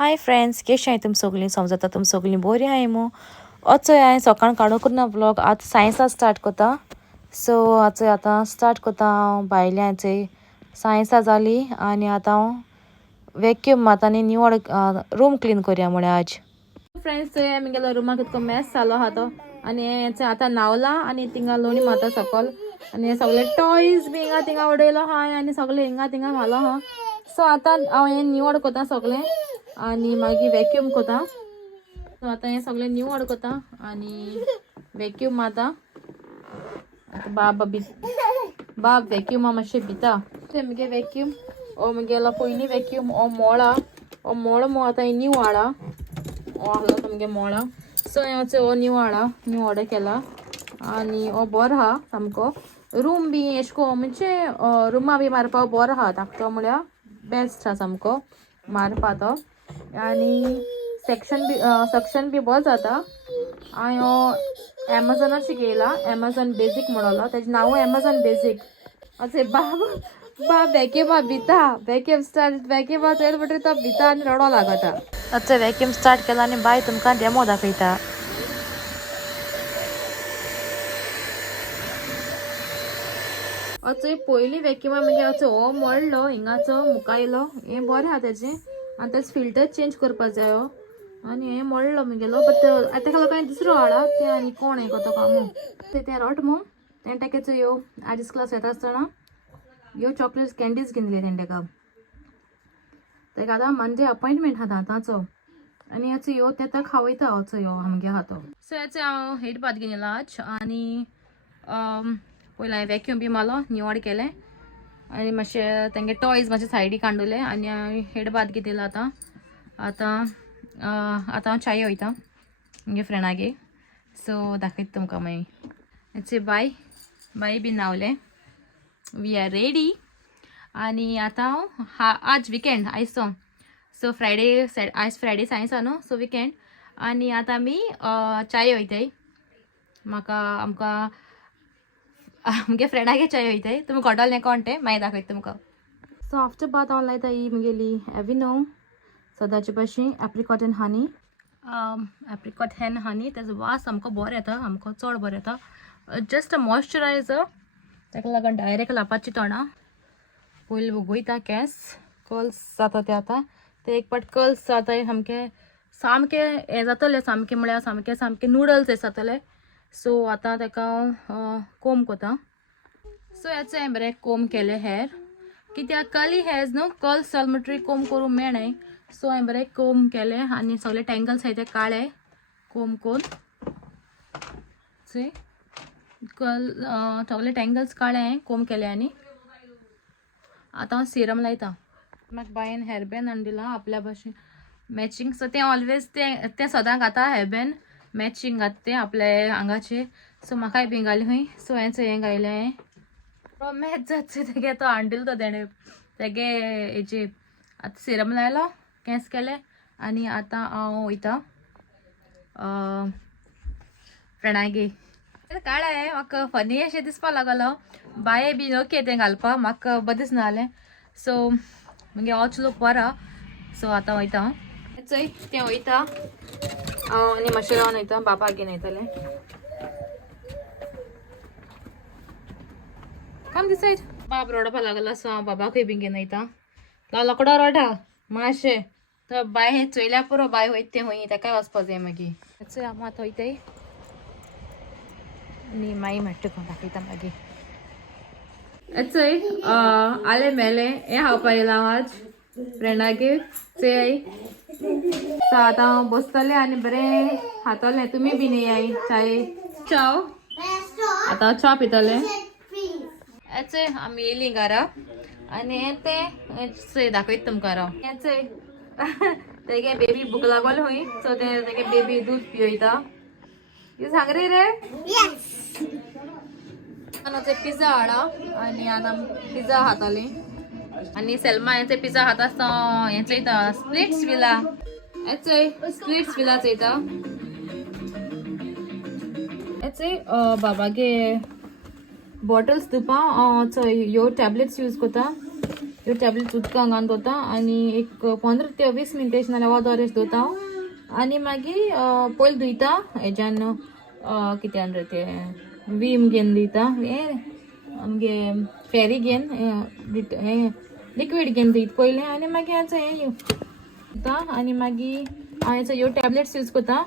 Hi friends, कशें तुम सगळीं समजता तुम सगळीं बरी आहाय मू आजचो हांवें सकाळ काडूंक ना ब्लॉग आतां सायन्सा स्टार्ट करता. सो आजचो आतां स्टार्ट करता हांव भायल्यांचे सायन्सा जाली आनी आतां हांव वॅक्यूम मातांनी निवड रूम क्लीन करया म्हण आज फ्रेंड्स थंय आमगेलो रुमाक कितको मॅस जालो आहा तो आनी हें आतां न्हावला आनी थिंगा लोणी माता सकल आनी हे सगळे टॉयज बी हिंगा थिंगा उडयलो आहा आनी सगळे हिंगा थिंगा घालो आहा. सो आतां हांव हें निवड करता सगळें आनी मागीर वॅक्यूम करता. सो आतां हें सगळें निवड करता आनी वॅक्यूम मारता. आतां बाब वॅक्यूमा मातशें भिता तें मुगे वॅक्यूम हो मुगेलो पयलीं वॅक्यूम हो मोळा हो मोळ मो आतां हें नीव हाडा हो आहलो तो मुगे मोळा. सो हांवें हो नीव हाडा नीव ऑर्डर केला आनी हो बरो आहा सामको रूम बी एशे को म्हणजे रुमा बी मारपा बरो आहा धाकटो म्हळ्यार बेस्ट आहा सामको मारपा तो आनी सक्शन बी बरो जाता. हांवें हो एमेझॉनाची घेयला एमेझॉन बेजीक म्हणलो तेजें नांव एमेझॉन बेजीक. अशें बाब वॅक्यूमा भिता वॅक्यूम चोयल म्हणटरी तो भिता आनी रडो लागता. आतां वॅक्यूम स्टार्ट केला आनी बाय तुमकां डेमो दाखयता. चोय पयलीं वॅक्युमा मागीर हो मोडलो हिंगाचो मुखायलो हें बरें आहा तेजें आनी तेच फिल्टर चेंज करपा जायो आनी हें मोडलो मुगेलो बट ताका लागून दुसरो हाडा तें आनी कोण हें करता कामू तें रोट मू तें ताका ह्यो आयज क्लास येता आसतना ह्यो चॉकलेट्स कँडीज घेवन दिले तें ताका आतां मंडे अपॉयंटमेंट आहा दांताचो आनी हेचो ह्यो तें खावयता होचो ह्यो आमगे आहा तो. सो हेचो हांव हेड बात घेवन येयला आज आनी पयलीं हांवें वॅक्यूम बी मारलो निवड केलें आनी मातशें तेंगे टॉयज मातशे सायडीक काडले आनी हांवें हेड बात घेतला आतां हांव चाये वयता म्हगे फ्रेंडागे. सो दाखयता तुमकां मागीर हेचे बाय बी न्हावले वी आर रेडी आनी आतां हांव आज विकेंड आयजचो सो आयज फ्रायडे सायन्स आहा न्हू सो विकेंड आनी आतां आमी चाये वयताय आमकां मुगे फ्रेंडागे चाय वयताय तुमी कोटोल हें कोण तें मागीर दाखयता तुमकां. सो आफ्टर बात हांव लायता ही मुगेली एविनो सदांचे भाशेन apricot and honey apricot and honey तेजो वास सामको बरो येता आमकां चड बरो येता जस्ट अ मॉइश्चरायझर ताका लागून डायरेक्ट लावपाची तोंडां पयलीं वयता केंस कर्ल्स जाता ते आतां ते एक पाट कर्ल्स जाताय सामके हें जातले सामके म्हळ्यार सामके नूडल्स हे जातले. सो आतां ताका कोम कोता. सो हेचो हांवें बरें कोम केलें हेर कित्याक कर्ली हेर्स न्हू कर्ल्स जाल म्हणटरी कोम करूंक मेळनाय. सो हांवें बरें कोम केलें आनी सगळे टँगल्स आहाय ते काळे कोम कोन्न सगळे टँगल्स काळे हांवें कोम केले आनी आतां हांव सिरम लायता. म्हाका बायन हेअरबॅन हाडिला आपल्या भाशेन मॅचींग सो तें ऑलवेज तें सदां घाता हेअरबॅन मॅचींग घाता तें आपल्या आंगाचेर. सो म्हाकाय बी घाली हूंय सो हें घायलें हांवें मॅच जाता तेगे तो हाडिलो तो तेणे तेगे हेजे आतां सिरम लायलो केंस केले आनी आतां हांव वयता फ्रेंडागे. काळें म्हाका फनी अशें दिसपा लागलो बाये बी ओके तें घालपा म्हाका बरें दिसना जालें. सो मुगे होच लूक बरो सो आतां वयता हांव चोय तें वयता हांव आनी मातशें रावन वयता बापाक घेवन वयतलें. कम दिस सायड बाब रडपा लागला सो हांव बाबाकूय बी घेवन वयता. लोकडो रडा मातशें तो बाय हें चोयल्या पुरो बाय वयता तें हूंय ताकाय वचपा जाय मागीर चोय हांव आतां वयताय आनी मागीर मेळटा तुका दाखयता मागीर. चोय आलें मेलें हें खावपा येयलां हांव आज फ्रेंडागे चोय सो आतां हांव बसतलें आनी बरें खातलें तुमी बीन येयाय चाये चाव आतां हांव च्या पितलें. चोय आमी येयलीं घरा आनी हें तें चोय दाखयता तुमकां राव हें चोय तेगे बेबी भूक लागोलें हूंय सो तेगे बेबी दूध पिवयता. यू हंग्री रे पिझ्झा हाडा आनी आतां पिझ्झा खातलीं आनी सेल्मा हें पिझ्झा खाता आसता हें चोयता स्प्लिट्स विला हें चोय स्प्लिट्स विला चोयता. हें चोय बाबागे बॉटल्स दिवपा चोय ह्यो टॅबलेट्स यूज कोता ह्यो टॅबलेट उदकां घालून दवरता आनी एक 15 ते 20 मिनटां अशें नाल्यार अर्द वर अशें दवरता हांव आनी मागीर पयलीं धुयता हेज्यान कित्यान रे तें वीम घेवन धुयता हें आमगे फेरी घेवन हें लिक्वीड घेवन धुयता पयलें आनी मागीर हाचो हें धुता आनी मागीर हांव हेचो ह्यो टॅबलेट्स यूज कोता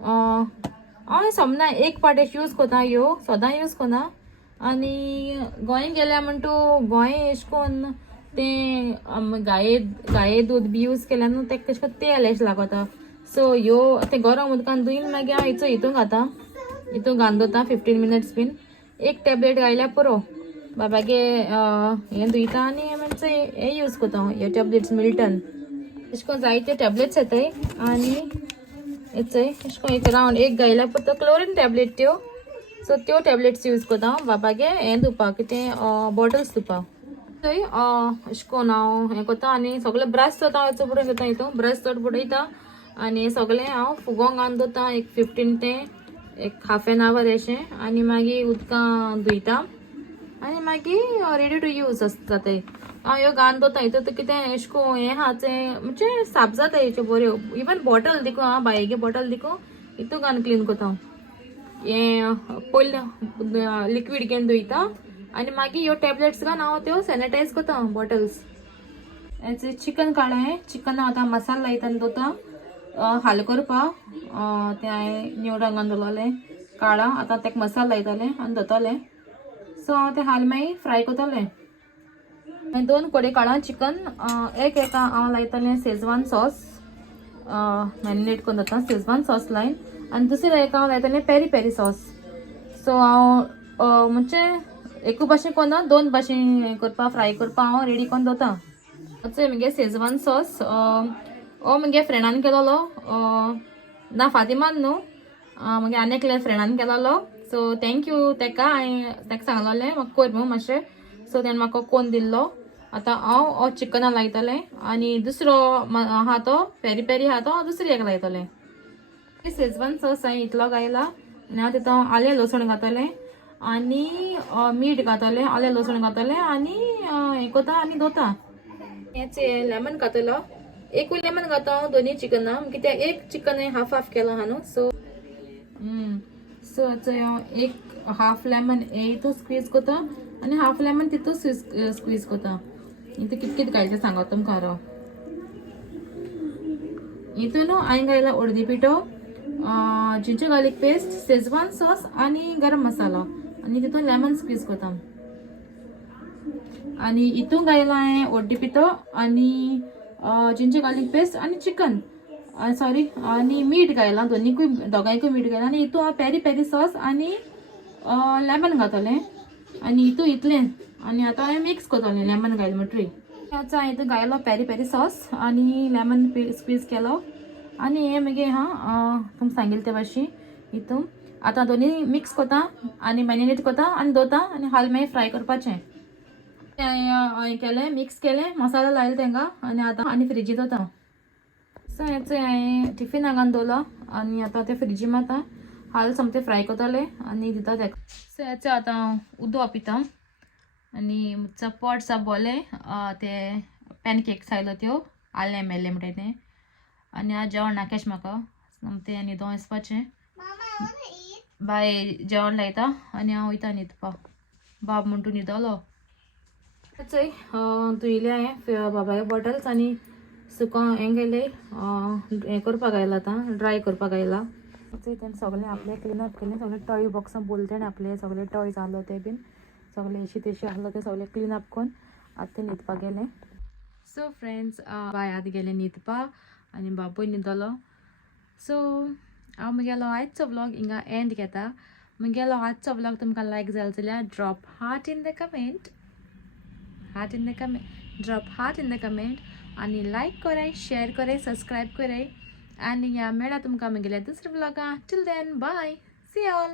हांव समना एक पाट अशें यूज कोता ह्यो सदां यूज कोना आनी गोंय गेल्या म्हण तूं गोंय एश कोन्न तें गाये दूद बी यूज केल्या न्हू तें कशें तेल अशें लागता सो ह्यो तें गरम उदकान धुयन मागीर हांव हेचो हितून घालता हितून घालून दवरता 15 मिनिट्स बीन एक टॅबलेट घायल्यार पुरो बाबागे हें धुयता आनी म्हणजे हें यूज कोता हे टॅबलेट्स मिल्टन अशें करून जायते टॅबलेट्स येताय आनी हेचय अशें करून एक रावंड एक घायल्यार पुरो क्लोरीन टॅबलेट त्यो सो त्यो टॅबलेट्स यूज कोता बाबागे हें धुवपाक कितें बॉटल्स धुवपाक थंय अशें करून हांव हें कोता आनी सगळें ब्रश चोता हेचो फुडें घेता हितून ब्रश चोट बुडयता आनी सगळें हांव फुगोंक घालून दवरता एक 15 ते एक हाफ एन आवर अशें आनी मागीर उदकां धुयता आनी मागीर रेडी टू यूज आसता ते हांव ह्यो घालून दवरता हितून कितें अशें करून हें आहा तें म्हणजे साफ जाता हेच्यो बऱ्यो इवन बॉटल देखून हांव बायेगे बॉटल देखून हितून घालून क्लीन कोता हें पयलें लिक्वीड घेवन धुयता आनी मागीर ह्यो टॅबलेट्स घालून हांव त्यो सॅनिटायज कोता बॉटल्स हेचें चिकन काडलें चिकन आतां मसालो लायता आनी दवरता हाल करपाक तें हांवें नीव रंगान दवरलें काळा आतां तेका मसालो लायतालें आनी दवरतलें सो हांव तें हाल मागीर फ्राय कोतालें आनी 2 कोडे काळा चिकन एका हांव लायतालें शेजवान सॉस मॅरिनेट करून दवरता शेजवान सॉस लायन आनी दुसरे एका हांव लायतालें पेरी पेरी सॉस सो हांव म्हणजे एकू भाशेन कोन्ना 2 भाशेन हें करपा फ्राय करपा हांव रेडी करून दवरता चोय मगे शेजवान सॉस मगे फ्रेंडान केलोलो ना फातिमान न्हू मगे आनी एकल्या फ्रेंडान केलोलो सो थँक्यू तेका हांवें तेका सांगलोलें म्हाका कोर म्हणून मातशें सो तेणें म्हाका कोन्न दिल्लो आतां हांव चिकना लायतलें आनी दुसरो आहा तो पेरी पेरी आहा तो हांव दुसरी एक लायतलें शेजवान सॉस हांवें इतलो घायला आनी हांव तितून आलें लसूण घातलें आनी मीठ घातलें आलें लसूण घातलें आनी हें कोता आनी दवरता हेचें लेमन घातलो एकूय लेमन घाता हांव दोनी चिकना कित्याक एक चिकन हाफ हाफ केलो आहा न्हू सो एक हाफ लेमन हितून स्क्वीज कोता आनी हाफ लेमन तितून स्क्वीज कोता हितून कित कित घालता सांगता तुमकां राव हितून हांवें घायला हळदी पिठो ginger garlic paste Schezwan sauce आनी गरम मसाला आनी तितून लेमन स्क्वीज कोता आनी हितून घायला हांवें हळदी पिठो आनी जिंजर गार्लीक पेस्ट आनी चिकन सॉरी आनी मीठ घायला दोगांयकूय मीठ घायला आनी हितून हांव पेरी पेरी सॉस आनी लेमन घातलें आनी हितून इतलें आनी आतां हांवें मिक्स कोतलें लेमन घायलें म्हणटरी हांवें हितून घायलो पेरी पेरी सॉस आनी लेमन स्क्वीज केलो आनी हें मगे तुमकां सांगिल्लें ते भाशेन हितून आतां दोनी मिक्स कोता आनी मॅरिनेट कोता आनी दवरता आनी हाल मागीर फ्राय करपाचें हांवें केलें मिक्स केलें मसालो लायलो तेंकां आनी आतां आनी फ्रिजींत दवरता सो हेचें हांवें टिफिना घालून दवरलो आनी आतां तें फ्रिजीन आतां हाल सामकें फ्राय कोतालें आनी दिता तेका सो हेचें आतां हांव उदक पिता आनी म्हजो पोट सा बोलें ते पॅनकेक्स आयलो त्यो आलें मेल्लें म्हणटा तें आनी हांव जेवण नाकेश म्हाका सामकें आनी दोन वचपाचें बाय जेवण लायता आनी हांव वयता न्हिदपाक बाब म्हणटू न्हिदलो चोय धुयले हांवें बाबागे बॉटल्स आनी सुको हें गेलें हें करपाक आयला आतां ड्राय करपाक आयला तेणें सगळें आपलें क्लीन अप केलें सगळें टॉय बॉक्सां बोल तेणें आपले सगळे टॉयज आहलो ते बीन सगळे एशी तेशी आहलो ते सगळे क्लीन अप करून आतां ते न्हिदपाक गेलें सो फ्रेंड्स बाय आतां गेलें न्हिदपाक आनी बापूय न्हिदलो सो हांव म्हगेलो आयचो व्लॉग हिंगा एंड घेता म्हगेलो आजचो व्लॉग तुमकां लायक जालो जाल्यार drop heart in the comment drop heart in the comment आनी लायक कराय शेअर कराय सब्सक्राइब कराय आनी या मेळा तुमकां म्हगेल्या दुसऱ्या व्लॉगां till then bye see all